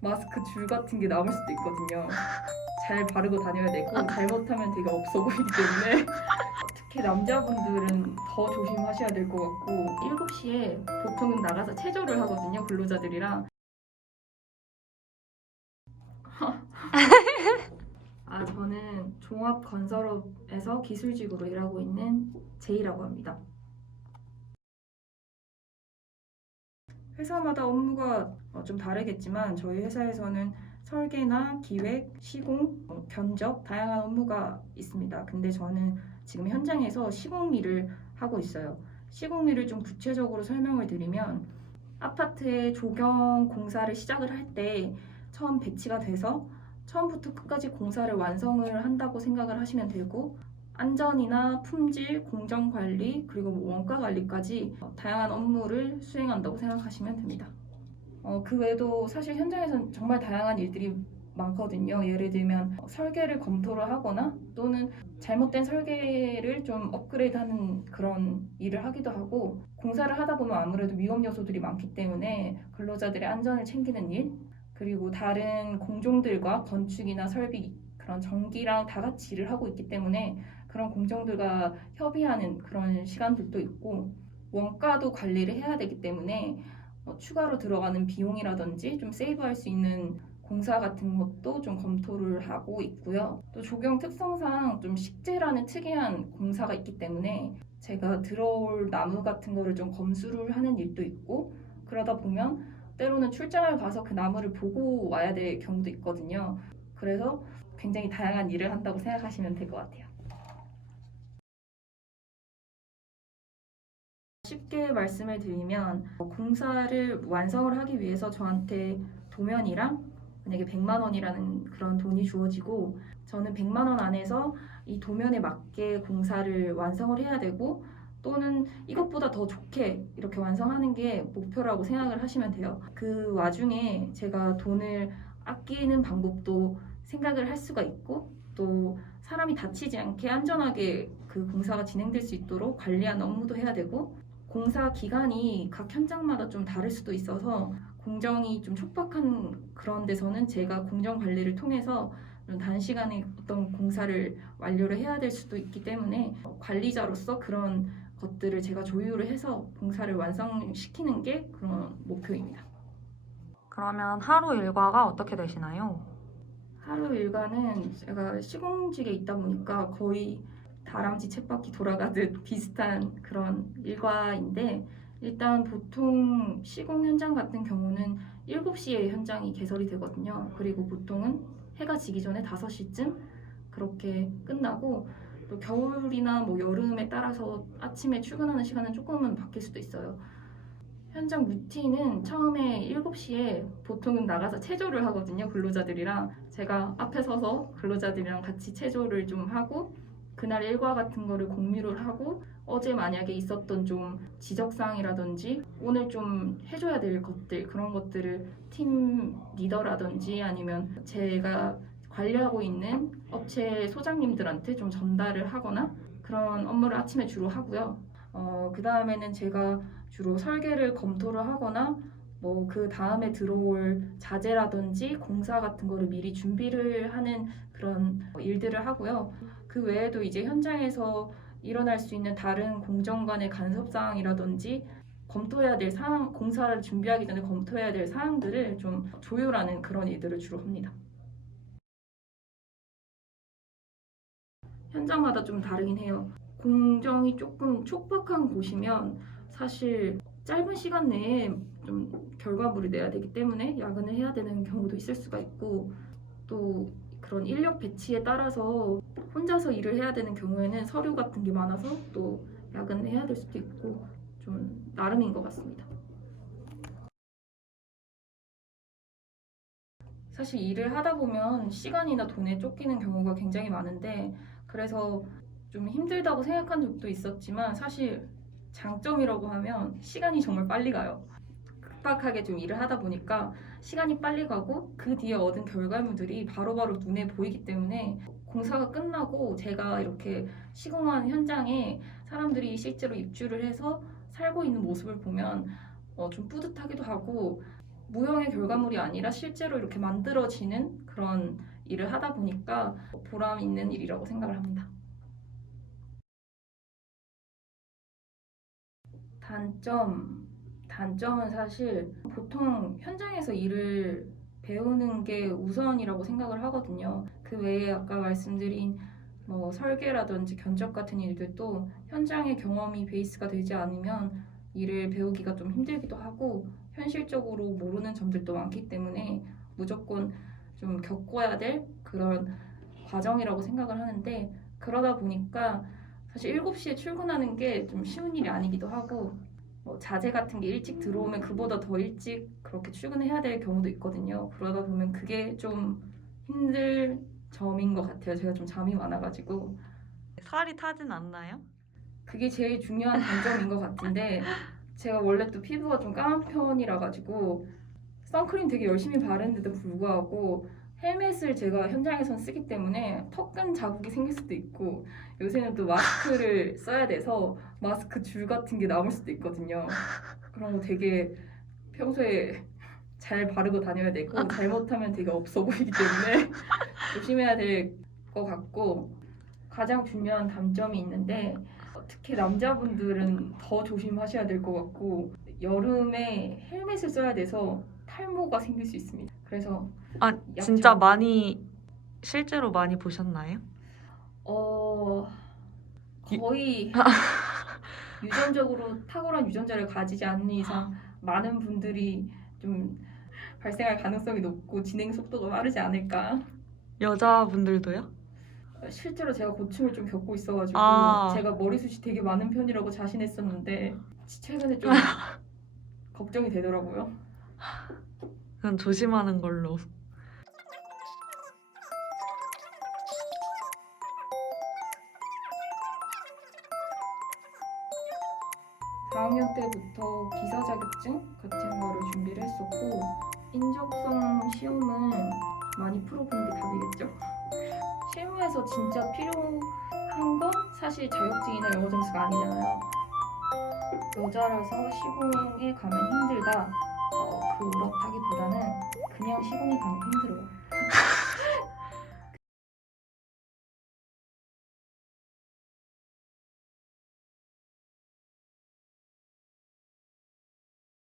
마스크 줄 같은 게 남을 수도 있거든요. 잘 바르고 다녀야 되고 잘못하면 되게 없어 보이기 때문에 특히 남자분들은 더 조심하셔야 될 것 같고 7시에 보통은 나가서 체조를 하거든요. 근로자들이랑. 저는 종합건설업에서 기술직으로 일하고 있는 제이라고 합니다. 회사마다 업무가 좀 다르겠지만 저희 회사에서는 설계나 기획, 시공, 견적 다양한 업무가 있습니다. 근데 저는 지금 현장에서 시공 일을 하고 있어요. 시공 일을 좀 구체적으로 설명을 드리면 아파트의 조경 공사를 시작을 할 때 처음 배치가 돼서 처음부터 끝까지 공사를 완성을 한다고 생각을 하시면 되고 안전이나 품질, 공정 관리, 그리고 원가 관리까지 다양한 업무를 수행한다고 생각하시면 됩니다. 그 외에도 사실 현장에서는 정말 다양한 일들이 많거든요. 예를 들면 설계를 검토를 하거나 또는 잘못된 설계를 좀 업그레이드하는 그런 일을 하기도 하고 공사를 하다 보면 아무래도 위험 요소들이 많기 때문에 근로자들의 안전을 챙기는 일 그리고 다른 공종들과 건축이나 설비 그런 전기랑 다 같이 일을 하고 있기 때문에 그런 공정들과 협의하는 그런 시간들도 있고 원가도 관리를 해야 되기 때문에 추가로 들어가는 비용이라든지 좀 세이브할 수 있는 공사 같은 것도 좀 검토를 하고 있고요. 또 조경 특성상 좀 식재라는 특이한 공사가 있기 때문에 제가 들어올 나무 같은 거를 좀 검수를 하는 일도 있고 그러다 보면 때로는 출장을 가서 그 나무를 보고 와야 될 경우도 있거든요. 그래서 굉장히 다양한 일을 한다고 생각하시면 될 것 같아요. 쉽게 말씀을 드리면 공사를 완성을 하기 위해서 저한테 도면이랑 만약에 100만 원이라는 그런 돈이 주어지고 저는 100만 원 안에서 이 도면에 맞게 공사를 완성을 해야 되고 또는 이것보다 더 좋게 이렇게 완성하는 게 목표라고 생각을 하시면 돼요. 그 와중에 제가 돈을 아끼는 방법도 생각을 할 수가 있고 또 사람이 다치지 않게 안전하게 그 공사가 진행될 수 있도록 관리하는 업무도 해야 되고 공사 기간이 각 현장마다 좀 다를 수도 있어서 공정이 좀 촉박한 그런 데서는 제가 공정 관리를 통해서 좀 단시간에 어떤 공사를 완료를 해야 될 수도 있기 때문에 관리자로서 그런 것들을 제가 조율을 해서 공사를 완성시키는 게 그런 목표입니다. 그러면 하루 일과가 어떻게 되시나요? 하루 일과는 제가 시공직에 있다 보니까 거의 다람쥐 쳇바퀴 돌아가듯 비슷한 그런 일과인데 일단 보통 시공 현장 같은 경우는 7시에 현장이 개설이 되거든요. 그리고 보통은 해가 지기 전에 5시쯤 그렇게 끝나고 또 겨울이나 뭐 여름에 따라서 아침에 출근하는 시간은 조금은 바뀔 수도 있어요. 현장 루틴은 처음에 7시에 보통은 나가서 체조를 하거든요. 근로자들이랑. 제가 앞에 서서 근로자들이랑 같이 체조를 좀 하고 그날 일과 같은 거를 공유를 하고 어제 만약에 있었던 좀 지적사항이라든지 오늘 좀 해줘야 될 것들 그런 것들을 팀 리더라든지 아니면 제가 관리하고 있는 업체 소장님들한테 좀 전달을 하거나 그런 업무를 아침에 주로 하고요. 그 다음에는 제가 주로 설계를 검토를 하거나 뭐 그 다음에 들어올 자재라든지 공사 같은 거를 미리 준비를 하는 그런 일들을 하고요. 그 외에도 이제 현장에서 일어날 수 있는 다른 공정 간의 간섭 사항이라든지 검토해야 될 사항, 공사를 준비하기 전에 검토해야 될 사항들을 좀 조율하는 그런 일들을 주로 합니다. 현장마다 좀 다르긴 해요. 공정이 조금 촉박한 곳이면 사실 짧은 시간 내에 좀 결과물을 내야 되기 때문에 야근을 해야 되는 경우도 있을 수가 있고 또 그런 인력 배치에 따라서 혼자서 일을 해야 되는 경우에는 서류 같은 게 많아서 또 야근을 해야 될 수도 있고 좀 나름인 것 같습니다. 사실 일을 하다 보면 시간이나 돈에 쫓기는 경우가 굉장히 많은데 그래서 좀 힘들다고 생각한 적도 있었지만 사실 장점이라고 하면 시간이 정말 빨리 가요. 급박하게 좀 일을 하다 보니까 시간이 빨리 가고 그 뒤에 얻은 결과물들이 바로바로 눈에 보이기 때문에 공사가 끝나고 제가 이렇게 시공한 현장에 사람들이 실제로 입주를 해서 살고 있는 모습을 보면 좀 뿌듯하기도 하고 무형의 결과물이 아니라 실제로 이렇게 만들어지는 그런 일을 하다 보니까 보람 있는 일이라고 생각을 합니다. 단점은 사실 보통 현장에서 일을 배우는 게 우선이라고 생각을 하거든요. 그 외에 아까 말씀드린 뭐 설계라든지 견적 같은 일들도 현장의 경험이 베이스가 되지 않으면 일을 배우기가 좀 힘들기도 하고 현실적으로 모르는 점들도 많기 때문에 무조건 좀 겪어야 될 그런 과정이라고 생각을 하는데 그러다 보니까 사실 7시에 출근하는 게 좀 쉬운 일이 아니기도 하고 자재 같은 게 일찍 들어오면 그보다 더 일찍 그렇게 출근해야 될 경우도 있거든요. 그러다 보면 그게 좀 힘들 점인 것 같아요. 제가 좀 잠이 많아가지고 살이 타진 않나요? 그게 제일 중요한 단점인 것 같은데 제가 원래 또 피부가 좀 까만 편이라 가지고 선크림 되게 열심히 바르는데도 불구하고 헬멧을 제가 현장에선 쓰기 때문에 턱근 자국이 생길 수도 있고 요새는 또 마스크를 써야 돼서 마스크 줄 같은 게 남을 수도 있거든요. 그런 거 되게 평소에 잘 바르고 다녀야 되고 잘못하면 되게 없어 보이기 때문에 조심해야 될 것 같고 가장 중요한 단점이 있는데 특히 남자분들은 더 조심하셔야 될 것 같고 여름에 헬멧을 써야 돼서 탈모가 생길 수 있습니다. 그래서 아, 진짜 실제로 많이 보셨나요? 거의 유전적으로 탁월한 유전자를 가지지 않는 이상 많은 분들이 좀 발생할 가능성이 높고 진행 속도가 빠르지 않을까. 여자분들도요? 실제로 제가 고충을 좀 겪고 있어가지고 아. 제가 머리숱이 되게 많은 편이라고 자신했었는데 최근에 좀 걱정이 되더라고요. 그냥 조심하는 걸로. 4학년 때부터 기사 자격증 같은 거를 준비를 했었고 인적성 시험은 많이 풀어보는 게 답이겠죠. 실무에서 진짜 필요한 건 사실 자격증이나 영어 점수가 아니잖아요. 여자라서 시공에 가면 힘들다 그렇다기보다는 그냥 시공에 가면 힘들어요.